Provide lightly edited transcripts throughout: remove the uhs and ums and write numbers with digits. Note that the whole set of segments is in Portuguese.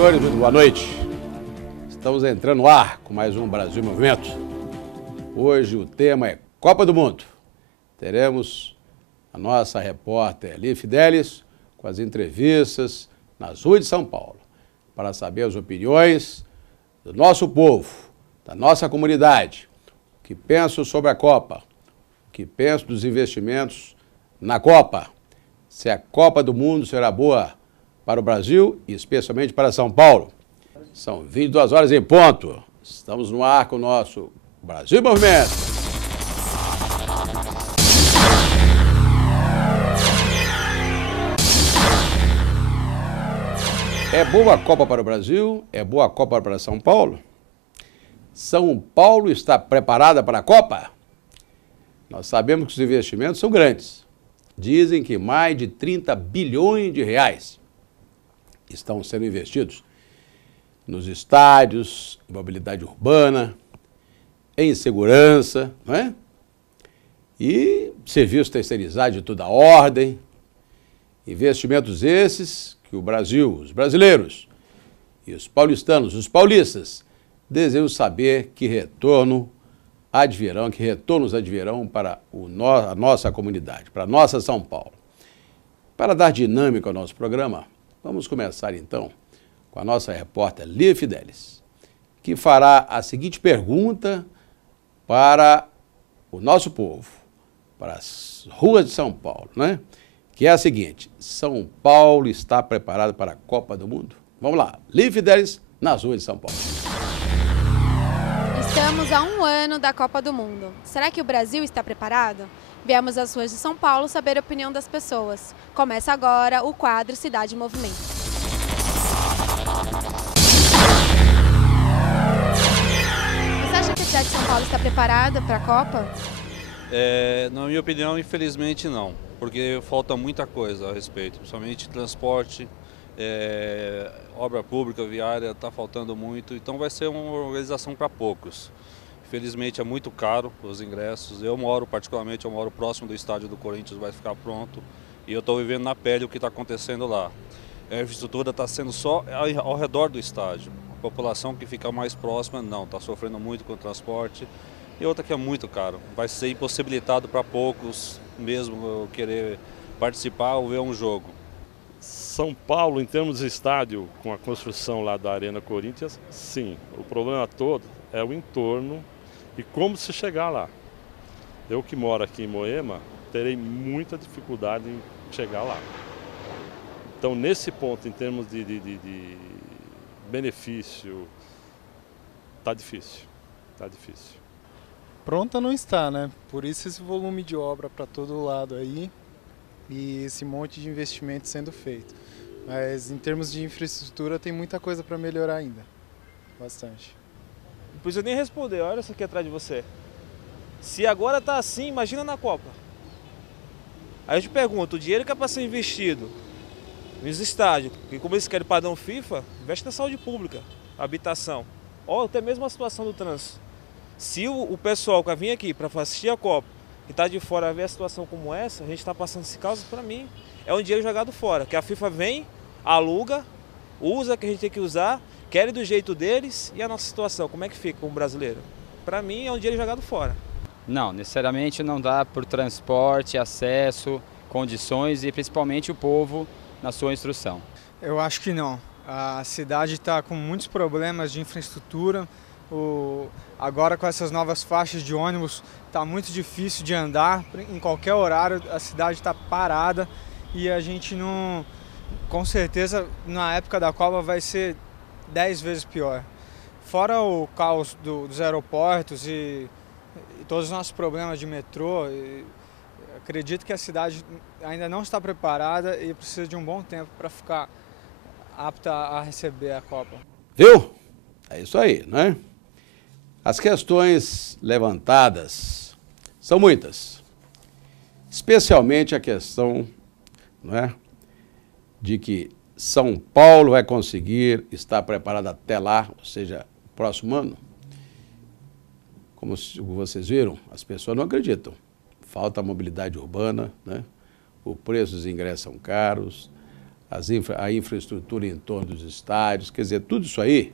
senhores, muito boa noite. Estamos entrando no ar com mais um Brasil em Movimento. Hoje o tema é Copa do Mundo. Teremos a nossa repórter Lia Fidelis com as entrevistas nas ruas de São Paulo para saber as opiniões do nosso povo, da nossa comunidade, o que pensam sobre a Copa, o que pensam dos investimentos na Copa, se a Copa do Mundo será boa para o Brasil e especialmente para São Paulo. São 22 horas em ponto. Estamos no ar com o nosso Brasil em Movimento. É boa a Copa para o Brasil? É boa a Copa para São Paulo? São Paulo está preparada para a Copa? Nós sabemos que os investimentos são grandes. Dizem que mais de 30 bilhões de reais estão sendo investidos nos estádios, em mobilidade urbana, em segurança, não é? E serviços terceirizados de toda ordem. Investimentos esses que o Brasil, os brasileiros e os paulistanos, os paulistas, desejam saber que retornos advirão para a nossa comunidade, para a nossa São Paulo. Para dar dinâmica ao nosso programa, vamos começar então com a nossa repórter Lia Fidelis, que fará a seguinte pergunta para o nosso povo, para as ruas de São Paulo, né? Que é a seguinte: São Paulo está preparado para a Copa do Mundo? Vamos lá, Lia Fidelis nas ruas de São Paulo. Estamos a um ano da Copa do Mundo. Será que o Brasil está preparado? Viemos às ruas de São Paulo saber a opinião das pessoas. Começa agora o quadro Cidade em Movimento. Você acha que a cidade de São Paulo está preparada para a Copa? Na minha opinião, infelizmente não, porque falta muita coisa a respeito, principalmente transporte, obra pública, viária, está faltando muito, então vai ser uma organização para poucos. Infelizmente é muito caro os ingressos. Eu moro próximo do estádio do Corinthians, vai ficar pronto, e eu estou vivendo na pele o que está acontecendo lá. A infraestrutura está sendo só ao redor do estádio. A população que fica mais próxima não, está sofrendo muito com o transporte. E outra que é muito caro, vai ser impossibilitado para poucos mesmo querer participar ou ver um jogo. São Paulo, em termos de estádio, com a construção lá da Arena Corinthians, sim. O problema todo é o entorno e como se chegar lá. Eu que moro aqui em Moema, terei muita dificuldade em chegar lá. Então, nesse ponto, em termos de benefício, tá difícil, tá difícil. Pronta não está, né? Por isso esse volume de obra para todo lado aí e esse monte de investimento sendo feito. Mas em termos de infraestrutura tem muita coisa para melhorar ainda, bastante. Não precisa nem responder, olha isso aqui atrás de você. Se agora tá assim, imagina na Copa. Aí eu te pergunto, o dinheiro que é para ser investido nos estádios, e como eles querem padrão FIFA, investe na saúde pública, habitação, ou até mesmo a situação do trânsito. Se o pessoal que vai vir aqui para assistir a Copa e está de fora ver a situação como essa, a gente está passando esse caso, para mim, é um dinheiro jogado fora. Que a FIFA vem, aluga, usa, que a gente tem que usar, querem do jeito deles, e a nossa situação, como é que fica com o brasileiro? Para mim, é um dinheiro jogado fora. Não, necessariamente não dá por transporte, acesso, condições e principalmente o povo na sua instrução. Eu acho que não. A cidade está com muitos problemas de infraestrutura. Agora com essas novas faixas de ônibus está muito difícil de andar, em qualquer horário a cidade está parada e a gente não, com certeza na época da Copa vai ser 10 vezes pior. Fora o caos dos aeroportos e todos os nossos problemas de metrô, acredito que a cidade ainda não está preparada e precisa de um bom tempo para ficar apta a receber a Copa. Viu? É isso aí, né? As questões levantadas são muitas, especialmente a questão, não é, de que São Paulo vai conseguir estar preparado até lá, ou seja, próximo ano. Como vocês viram, as pessoas não acreditam. Falta mobilidade urbana, né? O preço dos ingressos são caros, a infraestrutura em torno dos estádios, quer dizer, tudo isso aí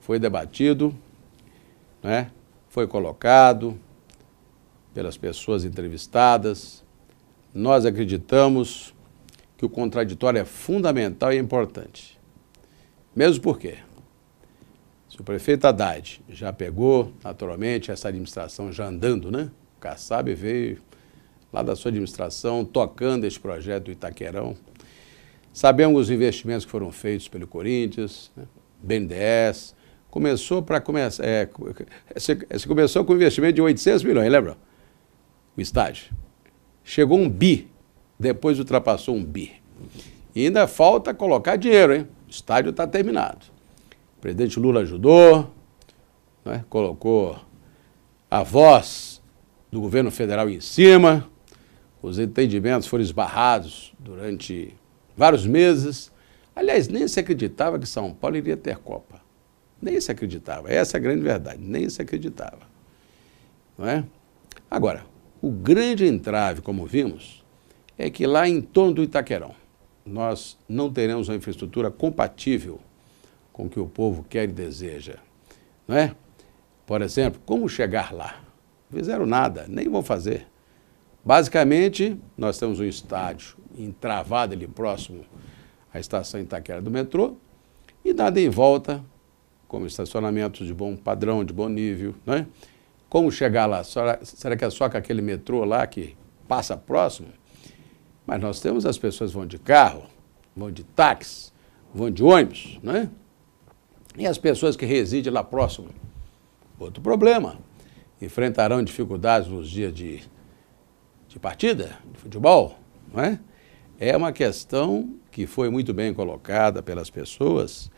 foi debatido, né? Foi colocado pelas pessoas entrevistadas. Nós acreditamos que o contraditório é fundamental e importante. Mesmo porque, se o prefeito Haddad já pegou, naturalmente, essa administração já andando, né? O Kassab veio lá da sua administração tocando esse projeto do Itaquerão. Sabemos os investimentos que foram feitos pelo Corinthians, né? BNDES. Começou com um investimento de 800 milhões, lembra? O estádio. Chegou 1 bi, depois ultrapassou 1 bi. E ainda falta colocar dinheiro, hein? O estádio está terminado. O presidente Lula ajudou, né? Colocou a voz do governo federal em cima, os entendimentos foram esbarrados durante vários meses. Aliás, nem se acreditava que São Paulo iria ter Copa. Nem se acreditava. Essa é a grande verdade. Nem se acreditava. Não é? Agora, o grande entrave, como vimos, é que lá em torno do Itaquerão, nós não teremos uma infraestrutura compatível com o que o povo quer e deseja. Não é? Por exemplo, como chegar lá? Não fizeram nada, nem vão fazer. Basicamente, nós temos um estádio entravado ali próximo à estação Itaquera do metrô e nada em volta, como estacionamentos de bom padrão, de bom nível. Não é? Como chegar lá? Será que é só com aquele metrô lá que passa próximo? Mas nós temos as pessoas que vão de carro, vão de táxi, vão de ônibus, não é? E as pessoas que residem lá próximo? Outro problema. Enfrentarão dificuldades nos dias de partida, de futebol, não é? É uma questão que foi muito bem colocada pelas pessoas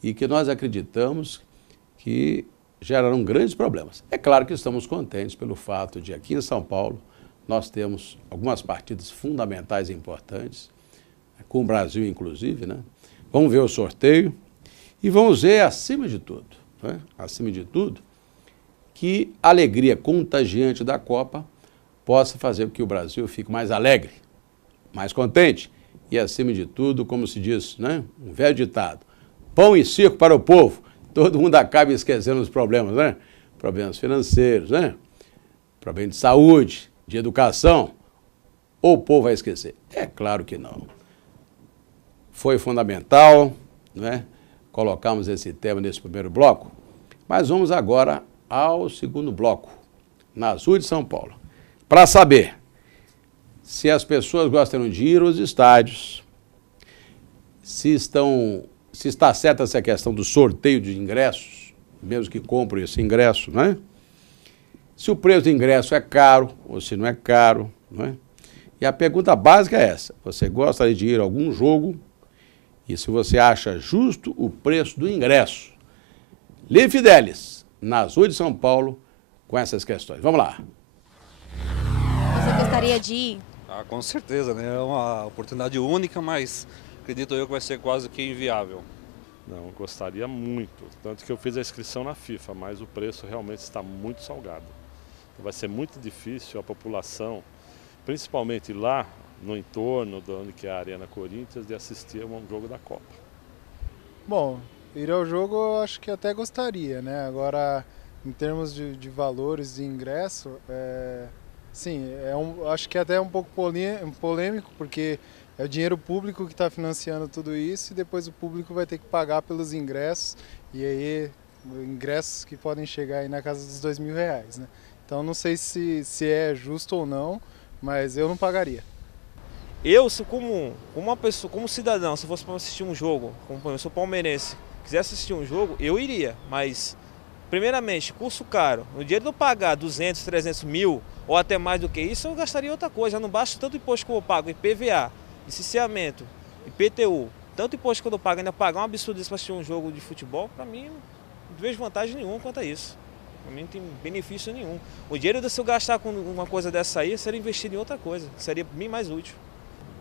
e que nós acreditamos que gerarão grandes problemas. É claro que estamos contentes pelo fato de aqui em São Paulo nós temos algumas partidas fundamentais e importantes, com o Brasil inclusive, né? Vamos ver o sorteio e vamos ver, acima de tudo, né? Acima de tudo, que a alegria contagiante da Copa possa fazer com que o Brasil fique mais alegre, mais contente e, acima de tudo, como se diz, né? Um velho ditado, pão e circo para o povo. Todo mundo acaba esquecendo os problemas, né? Problemas financeiros, né? Problemas de saúde, de educação. Ou o povo vai esquecer? É claro que não. Foi fundamental, né? Colocamos esse tema nesse primeiro bloco, mas vamos agora ao segundo bloco, nas ruas de São Paulo, para saber se as pessoas gostam de ir aos estádios, se está certa essa questão do sorteio de ingressos, mesmo que comprem esse ingresso, né? Se o preço do ingresso é caro ou se não é caro, né? E a pergunta básica é essa: você gostaria de ir a algum jogo e se você acha justo o preço do ingresso? Lê Fidelis, nas ruas de São Paulo, com essas questões. Vamos lá. Você gostaria de ir? Ah, com certeza, né? É uma oportunidade única, mas acredito eu que vai ser quase que inviável. Não, gostaria muito. Tanto que eu fiz a inscrição na FIFA, mas o preço realmente está muito salgado. Vai ser muito difícil a população, principalmente lá no entorno de onde que é a Arena Corinthians, de assistir a um jogo da Copa. Bom, ir ao jogo eu acho que até gostaria, né? Agora, em termos de valores de ingresso, sim, acho que é até um pouco polêmico, porque é o dinheiro público que está financiando tudo isso e depois o público vai ter que pagar pelos ingressos, e aí ingressos que podem chegar aí na casa dos R$2.000, né? Então não sei se é justo ou não, mas eu não pagaria. Eu, como uma pessoa, como cidadão, se fosse para assistir um jogo, como eu sou palmeirense, quisesse assistir um jogo, eu iria, mas primeiramente, curso caro, no dinheiro de eu pagar 200, 300 mil ou até mais do que isso, eu gastaria outra coisa. Já não basta tanto imposto que eu pago, IPVA, licenciamento, IPTU, tanto imposto que eu pago, ainda pagar um absurdo isso para assistir um jogo de futebol, para mim não vejo vantagem nenhuma quanto a isso. Para mim não tem benefício nenhum. O dinheiro, se eu gastar com uma coisa dessa aí, seria investido em outra coisa, que seria bem mais útil.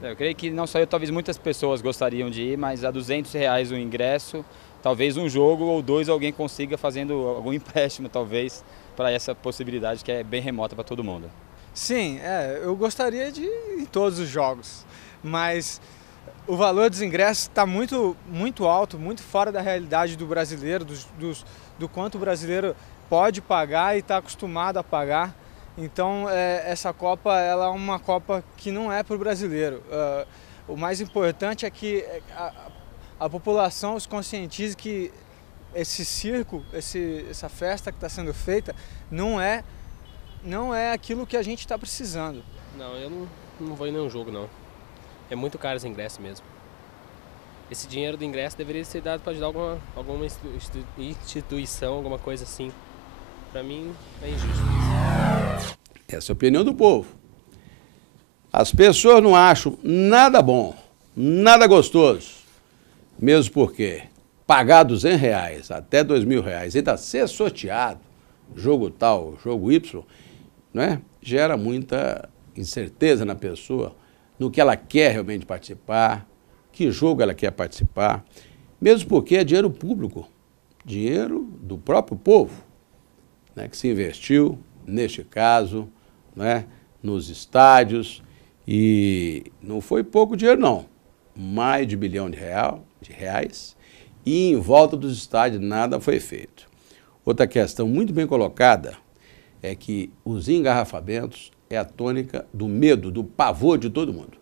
Eu creio que não só eu, talvez muitas pessoas gostariam de ir, mas a R$200 o ingresso, talvez um jogo ou dois alguém consiga fazendo algum empréstimo, talvez, para essa possibilidade que é bem remota para todo mundo. Sim, eu gostaria de ir em todos os jogos, mas O valor dos ingressos está muito alto, muito fora da realidade do brasileiro, do quanto o brasileiro pode pagar e está acostumado a pagar. Então, essa Copa ela é uma Copa que não é para o brasileiro. O mais importante é que a população se conscientize que esse circo, essa festa que está sendo feita, não é aquilo que a gente está precisando. Não, eu não vou em nenhum jogo, não. É muito caro esse ingresso mesmo. Esse dinheiro do ingresso deveria ser dado para ajudar alguma instituição, alguma coisa assim. Para mim, é injusto. Essa é a opinião do povo. As pessoas não acham nada bom, nada gostoso, mesmo porque pagar R$200 até R$2.000 e ainda ser sorteado, jogo tal, jogo Y, né, gera muita incerteza na pessoa, no que ela quer realmente participar, que jogo ela quer participar, mesmo porque é dinheiro público, dinheiro do próprio povo, né, que se investiu, neste caso, né, nos estádios, e não foi pouco dinheiro não, mais de R$1 bilhão de reais, e em volta dos estádios nada foi feito. Outra questão muito bem colocada é que os engarrafamentos é a tônica do medo, do pavor de todo mundo.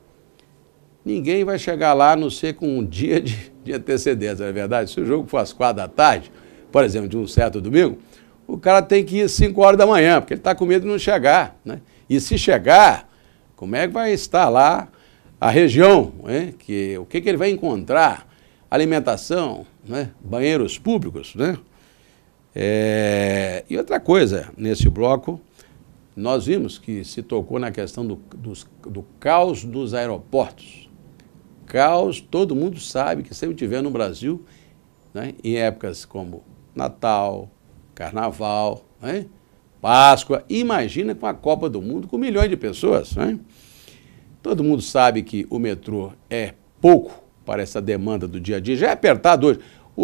Ninguém vai chegar lá a não ser com um dia de antecedência, não é verdade? Se o jogo for às 16h, por exemplo, de um certo domingo, o cara tem que ir às 5h, porque ele está com medo de não chegar, né? E se chegar, como é que vai estar lá a região, né? O que ele vai encontrar? Alimentação, né? Banheiros públicos, né? E outra coisa, nesse bloco, nós vimos que se tocou na questão do caos dos aeroportos. Caos, todo mundo sabe que sempre tiver no Brasil, né, em épocas como Natal, Carnaval, né, Páscoa, imagina com a Copa do Mundo com milhões de pessoas. Né? Todo mundo sabe que o metrô é pouco para essa demanda do dia a dia, já é apertado hoje.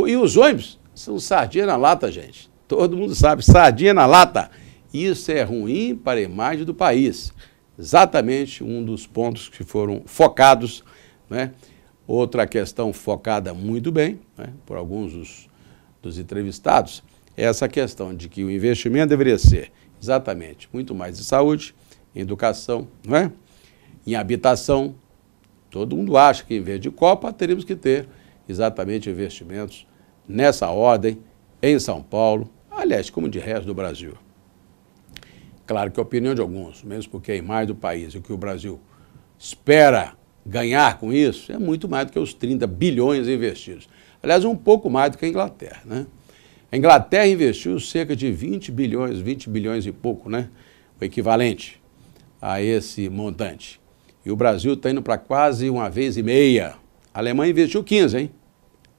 E os ônibus são sardinha na lata, gente. Todo mundo sabe, sardinha na lata. Isso é ruim para a imagem do país. Exatamente um dos pontos que foram focados, né? Outra questão focada muito bem, né, por alguns dos entrevistados, é essa questão de que o investimento deveria ser exatamente muito mais em saúde, em educação, não é? Em habitação. Todo mundo acha que em vez de Copa teríamos que ter exatamente investimentos nessa ordem em São Paulo, aliás, como de resto do Brasil. Claro que a opinião de alguns, mesmo porque a imagem do país e o que o Brasil espera ganhar com isso é muito mais do que os 30 bilhões investidos. Aliás, um pouco mais do que a Inglaterra, né? A Inglaterra investiu cerca de 20 bilhões e pouco, né? O equivalente a esse montante. E o Brasil está indo para quase 1,5 vezes. A Alemanha investiu 15, hein?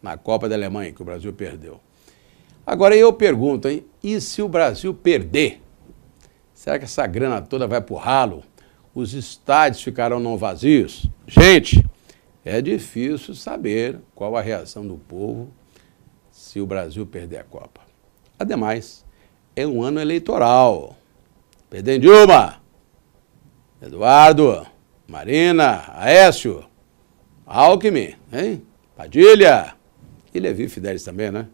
Na Copa da Alemanha, que o Brasil perdeu. Agora eu pergunto, hein? E se o Brasil perder? Será que essa grana toda vai para o ralo? Os estádios ficarão não vazios? Gente, é difícil saber qual a reação do povo se o Brasil perder a Copa. Ademais, é um ano eleitoral. Presidente Dilma, Eduardo, Marina, Aécio, Alckmin, hein? Padilha e Levi Fidelis também, né?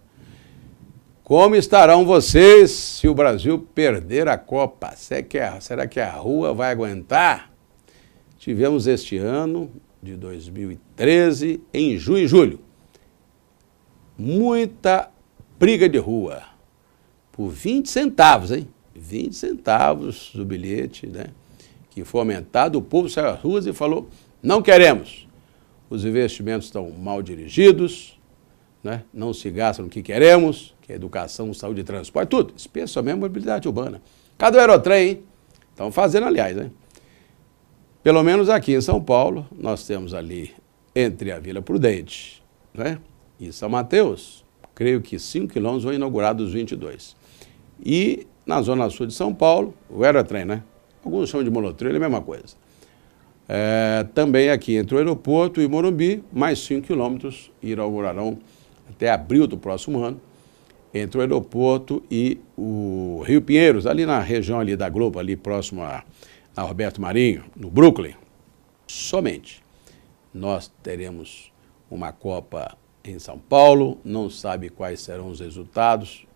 Como estarão vocês se o Brasil perder a Copa? Será que a rua vai aguentar? Tivemos este ano, de 2013, em junho e julho, muita briga de rua, por 20 centavos, hein? 20 centavos do bilhete, né? Que foi aumentado, o povo saiu às ruas e falou, não queremos. Os investimentos estão mal dirigidos, né? Não se gasta no que queremos, que é educação, saúde e transporte, tudo, especialmente a mobilidade urbana. Cadê o aerotrem, hein? Estão fazendo, aliás, né? Pelo menos aqui em São Paulo, nós temos ali, entre a Vila Prudente, né, e São Mateus, creio que 5 quilômetros vão inaugurar dos 22. E na zona sul de São Paulo, o aerotrem, né? Alguns chamam de monotrilho, é a mesma coisa. Também aqui entre o aeroporto e Morumbi, mais 5 quilômetros inaugurarão até abril do próximo ano, entre o aeroporto e o Rio Pinheiros, ali na região ali da Globo, ali próximo a Roberto Marinho, no Brooklyn. Somente nós teremos uma Copa em São Paulo, não sabe quais serão os resultados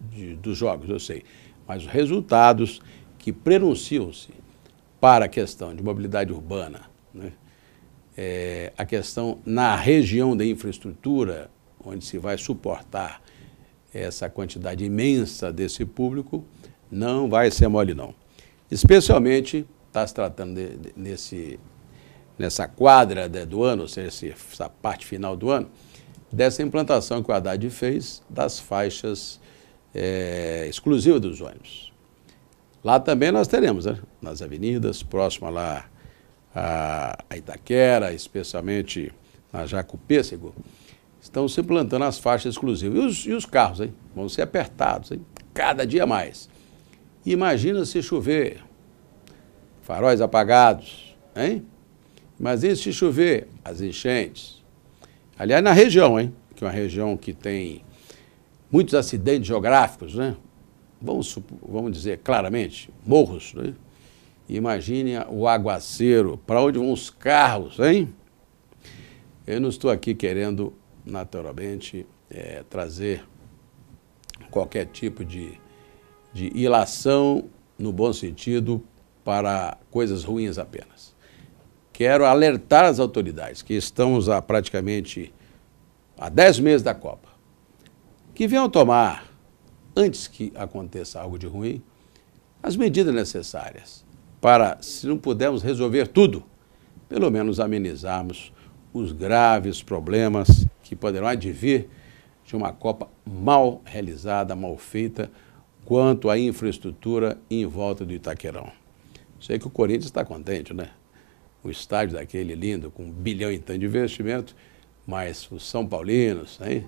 dos jogos, eu sei, mas os resultados que prenunciam-se para a questão de mobilidade urbana, né? A questão na região da infraestrutura, onde se vai suportar essa quantidade imensa desse público, não vai ser mole não. Especialmente, está se tratando nessa quadra do ano, ou seja, essa parte final do ano, dessa implantação que o Haddad fez das faixas exclusivas dos ônibus. Lá também nós teremos, né? Nas avenidas, próxima lá a Itaquera, especialmente na Jacopêssego, estão se implantando as faixas exclusivas. E os carros, hein? Vão ser apertados, hein? Cada dia mais. Imagina se chover, faróis apagados, hein? Imagina se chover, as enchentes. Aliás, na região, hein? Que é uma região que tem muitos acidentes geográficos, né? Vamos dizer claramente, morros, né? Imagine o aguaceiro, para onde vão os carros, hein? Eu não estou aqui querendo, naturalmente, trazer qualquer tipo de ilação, no bom sentido, para coisas ruins apenas. Quero alertar as autoridades, que estamos praticamente há 10 meses da Copa, que venham tomar, antes que aconteça algo de ruim, as medidas necessárias para, se não pudermos resolver tudo, pelo menos amenizarmos os graves problemas que poderão advir de uma Copa mal realizada, mal feita, quanto à infraestrutura em volta do Itaquerão. Sei que o Corinthians está contente, né? O estádio daquele lindo, com 1 bilhão e tanto de investimento, mas os são paulinos, hein?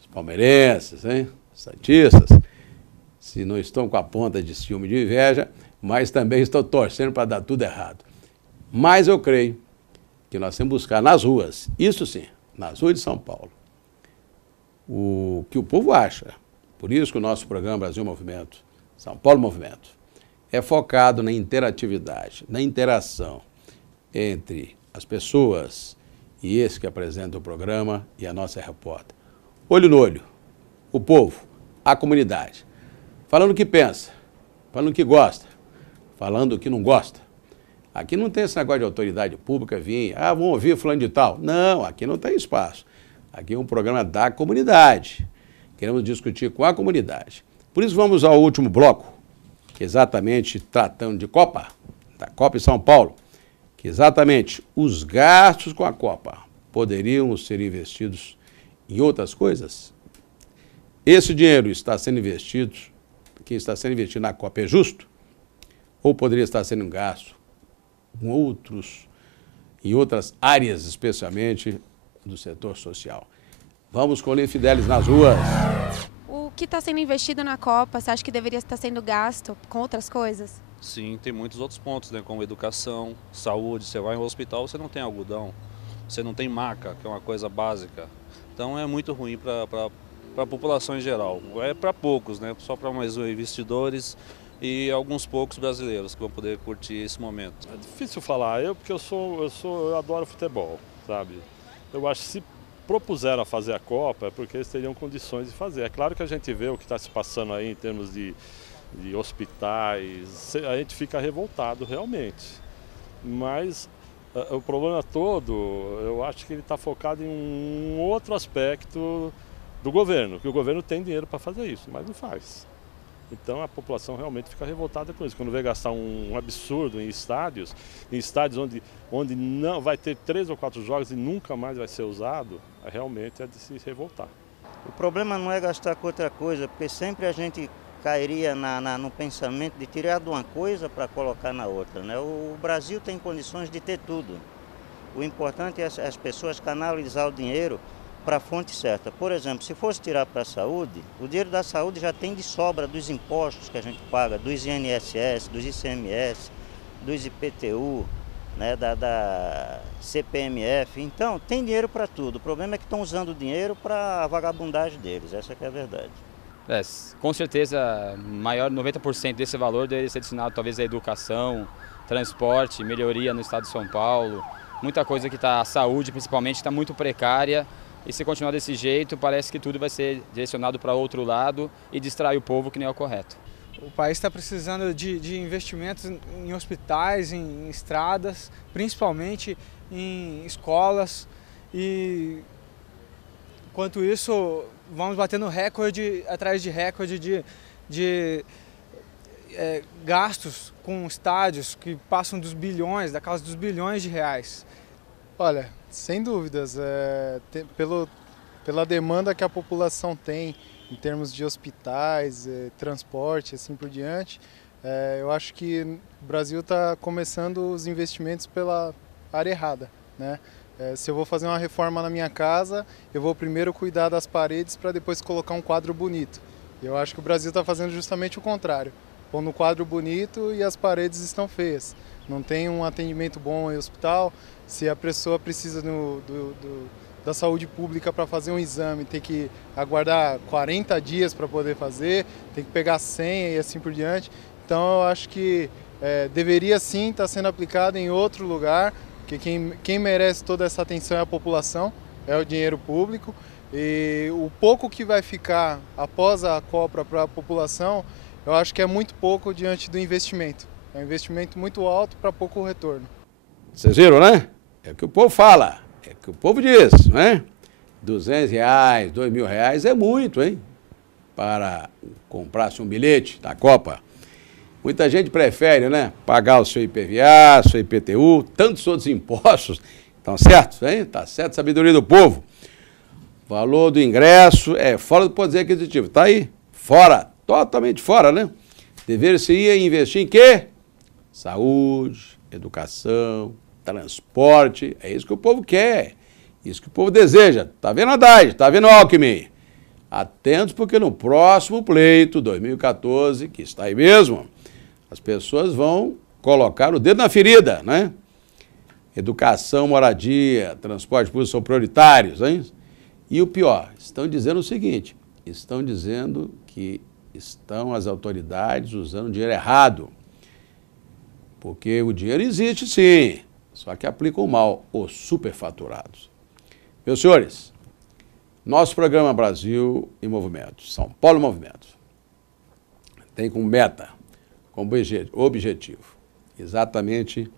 Os palmeirenses, hein? Os santistas, se não estão com a ponta de ciúme de inveja, mas também estão torcendo para dar tudo errado. Mas eu creio que nós temos que buscar nas ruas, isso sim, nas ruas de São Paulo, o que o povo acha. Por isso que o nosso programa Brasil Movimento, São Paulo Movimento, é focado na interatividade, na interação entre as pessoas e esse que apresenta o programa e a nossa repórter. Olho no olho, o povo, a comunidade, falando o que pensa, falando o que gosta, falando o que não gosta. Aqui não tem esse negócio de autoridade pública vir, vamos ouvir fulano de tal. Não, aqui não tem espaço. Aqui é um programa da comunidade. Queremos discutir com a comunidade. Por isso vamos ao último bloco, que exatamente tratando de Copa, da Copa em São Paulo, que exatamente os gastos com a Copa poderiam ser investidos em outras coisas. Esse dinheiro está sendo investido, quem está sendo investido na Copa é justo? Ou poderia estar sendo gasto em outras áreas, especialmente do setor social? Vamos com o Fidelis nas ruas. O que está sendo investido na Copa, você acha que deveria estar sendo gasto com outras coisas? Sim, tem muitos outros pontos, né, como educação, saúde. Você vai em um hospital, você não tem algodão, você não tem maca, que é uma coisa básica. Então é muito ruim para a população em geral. É para poucos, né, só para mais investidores e alguns poucos brasileiros que vão poder curtir esse momento. É difícil falar, porque eu adoro futebol, sabe? Eu acho que se propuseram a fazer a Copa é porque eles teriam condições de fazer. É claro que a gente vê o que está se passando aí em termos de hospitais, a gente fica revoltado realmente. Mas o problema todo, eu acho que ele está focado em um outro aspecto do governo, que o governo tem dinheiro para fazer isso, mas não faz. Então a população realmente fica revoltada com isso. Quando vê gastar um absurdo em estádios onde não vai ter 3 ou 4 jogos e nunca mais vai ser usado, realmente é de se revoltar. O problema não é gastar com outra coisa, porque sempre a gente cairia no pensamento de tirar de uma coisa para colocar na outra, né? O Brasil tem condições de ter tudo. O importante é as pessoas canalizar o dinheiro para a fonte certa. Por exemplo, se fosse tirar para a saúde, o dinheiro da saúde já tem de sobra dos impostos que a gente paga, dos INSS, dos ICMS, dos IPTU, né, da CPMF. Então, tem dinheiro para tudo. O problema é que estão usando o dinheiro para a vagabundagem deles, essa que é a verdade. Com certeza, maior 90% desse valor deveria ser destinado talvez à educação, transporte, melhoria no estado de São Paulo, muita coisa que está, a saúde principalmente, está muito precária. E se continuar desse jeito, parece que tudo vai ser direcionado para outro lado e distrai o povo, que nem é o correto. O país está precisando de investimentos em hospitais, em estradas, principalmente em escolas. E, enquanto isso, vamos batendo recorde atrás de recorde de gastos com estádios que passam dos bilhões, da casa dos bilhões de reais. Olha, sem dúvidas, pela demanda que a população tem em termos de hospitais, transporte, assim por diante, eu acho que o Brasil está começando os investimentos pela área errada, né? Se eu vou fazer uma reforma na minha casa, eu vou primeiro cuidar das paredes para depois colocar um quadro bonito. Eu acho que o Brasil está fazendo justamente o contrário. Pondo um quadro bonito e as paredes estão feias. Não tem um atendimento bom em hospital. Se a pessoa precisa da saúde pública para fazer um exame, tem que aguardar 40 dias para poder fazer, tem que pegar senha e assim por diante. Então eu acho que deveria sim estar sendo aplicado em outro lugar, porque quem merece toda essa atenção é a população, é o dinheiro público. E o pouco que vai ficar após a Copa para a população, eu acho que é muito pouco diante do investimento. É um investimento muito alto para pouco retorno. Vocês viram, né? É o que o povo fala, é o que o povo diz, né? R$200, R$2.000 é muito, hein? Para comprar-se um bilhete da Copa. Muita gente prefere, né? Pagar o seu IPVA, seu IPTU, tantos outros impostos. Estão certos, hein? Tá certo a sabedoria do povo. O valor do ingresso é fora do poder aquisitivo. Tá aí, fora. Totalmente fora, né? Deveria investir em quê? Saúde, educação, transporte. É isso que o povo quer. Isso que o povo deseja. Tá vendo, Haddad? Tá vendo, Alckmin? Atentos, porque no próximo pleito, 2014, que está aí mesmo, as pessoas vão colocar o dedo na ferida, né? Educação, moradia, transporte público são prioritários, hein? E o pior, estão dizendo o seguinte, estão dizendo que estão as autoridades usando dinheiro errado. Porque o dinheiro existe sim, só que aplicam mal os superfaturados. Meus senhores, nosso programa Brasil em Movimento, São Paulo em Movimento, tem como meta, como objetivo, exatamente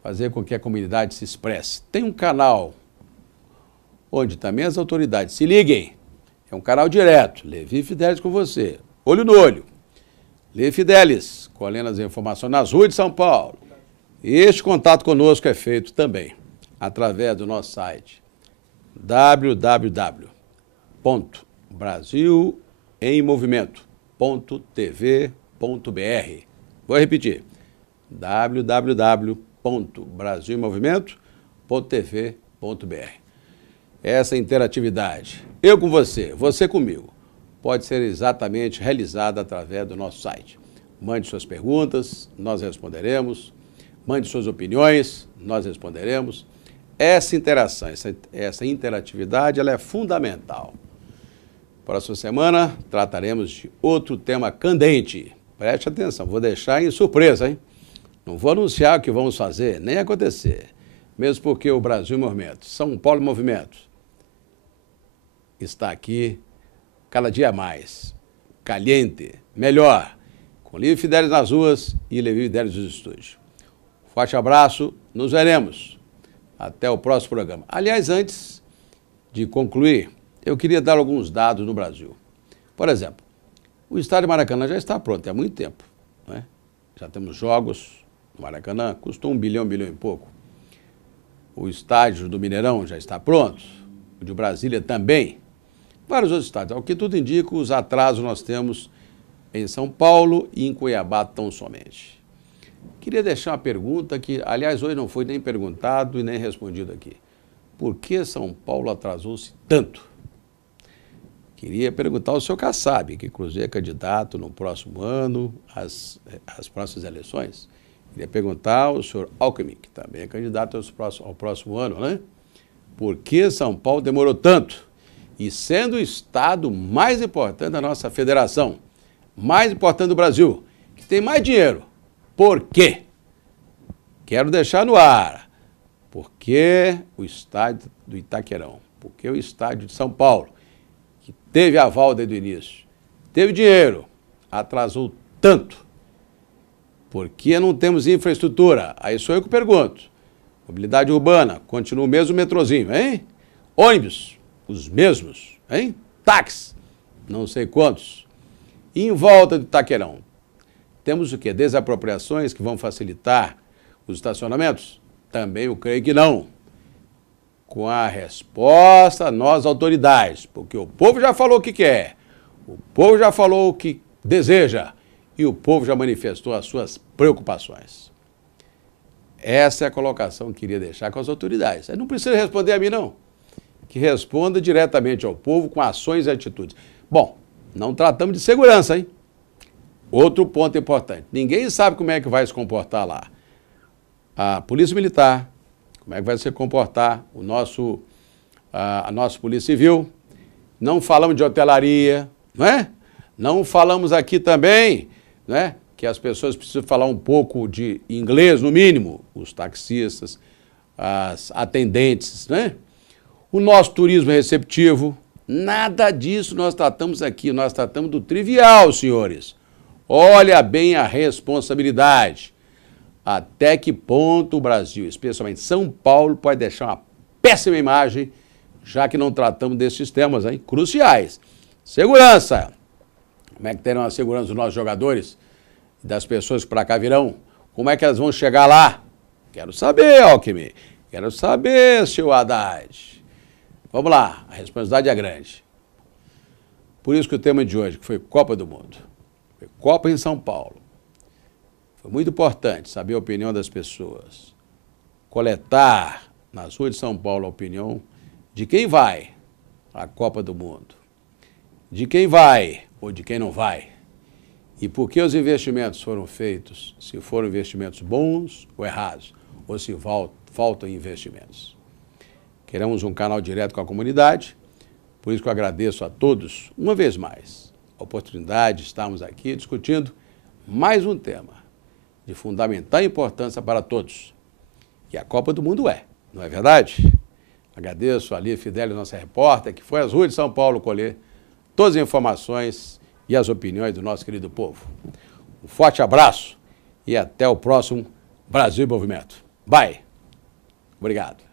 fazer com que a comunidade se expresse. Tem um canal onde também as autoridades se liguem. É um canal direto, Levi Fidelis com você, olho no olho. Levi Fidelis, colhendo as informações nas ruas de São Paulo. E este contato conosco é feito também através do nosso site www.brasilemmovimento.tv.br. Vou repetir, www.brasilemmovimento.tv.br. Essa interatividade, eu com você, você comigo, pode ser exatamente realizada através do nosso site. Mande suas perguntas, nós responderemos. Mande suas opiniões, nós responderemos. Essa interação, essa interatividade, ela é fundamental. Próxima semana, trataremos de outro tema candente. Preste atenção, vou deixar em surpresa, hein? Não vou anunciar o que vamos fazer, nem acontecer. Mesmo porque o Brasil em Movimento, São Paulo em Movimento, está aqui cada dia mais, caliente, melhor, com Levi Fidelis nas ruas e Levi Fidelis nos estúdios. Forte abraço, nos veremos. Até o próximo programa. Aliás, antes de concluir, eu queria dar alguns dados no Brasil. Por exemplo, o estádio Maracanã já está pronto há muito tempo, né? Já temos jogos no Maracanã, custou 1 bilhão e pouco. O estádio do Mineirão já está pronto, o de Brasília também. Vários outros estádios. Ao que tudo indica, os atrasos nós temos em São Paulo e em Cuiabá tão somente. Queria deixar uma pergunta que, aliás, hoje não foi nem perguntado e nem respondido aqui. Por que São Paulo atrasou-se tanto? Queria perguntar ao senhor Kassab, que inclusive é candidato no próximo ano, às próximas eleições. Queria perguntar ao senhor Alckmin, que também é candidato ao próximo ano, né? Por que São Paulo demorou tanto? E sendo o estado mais importante da nossa federação, mais importante do Brasil, que tem mais dinheiro, por quê? Quero deixar no ar. Por que o estádio do Itaquerão? Por que o estádio de São Paulo, que teve aval desde o início, teve dinheiro, atrasou tanto? Por que não temos infraestrutura? Aí sou eu que pergunto. Mobilidade urbana, continua o mesmo metrozinho, hein? Ônibus, os mesmos, hein? Táxi, não sei quantos. E em volta do Itaquerão, temos o quê? Desapropriações que vão facilitar os estacionamentos? Também eu creio que não. Com a resposta, nós autoridades, porque o povo já falou o que quer, o povo já falou o que deseja e o povo já manifestou as suas preocupações. Essa é a colocação que eu queria deixar com as autoridades. Não precisa responder a mim, não. Que responda diretamente ao povo com ações e atitudes. Bom, não tratamos de segurança, hein? Outro ponto importante. Ninguém sabe como é que vai se comportar lá. A Polícia Militar, como é que vai se comportar a nossa Polícia Civil. Não falamos de hotelaria, não é? Não falamos aqui também, né, que as pessoas precisam falar um pouco de inglês, no mínimo, os taxistas, as atendentes, né? O nosso turismo receptivo, nada disso nós tratamos aqui, nós tratamos do trivial, senhores. Olha bem a responsabilidade. Até que ponto o Brasil, especialmente São Paulo, pode deixar uma péssima imagem, já que não tratamos desses temas aí, cruciais. Segurança. Como é que terão a segurança dos nossos jogadores, das pessoas que para cá virão? Como é que elas vão chegar lá? Quero saber, Alckmin. Quero saber, seu Haddad. Vamos lá, a responsabilidade é grande. Por isso que o tema de hoje, que foi Copa do Mundo, foi Copa em São Paulo. Foi muito importante saber a opinião das pessoas, coletar nas ruas de São Paulo a opinião de quem vai à Copa do Mundo, de quem vai ou de quem não vai, e por que os investimentos foram feitos, se foram investimentos bons ou errados, ou se faltam investimentos. Queremos um canal direto com a comunidade, por isso que eu agradeço a todos, uma vez mais, a oportunidade de estarmos aqui discutindo mais um tema de fundamental importância para todos. E a Copa do Mundo não é verdade? Agradeço a Lia Fidelis, nossa repórter, que foi às ruas de São Paulo colher todas as informações e as opiniões do nosso querido povo. Um forte abraço e até o próximo Brasil em Movimento. Bye. Obrigado.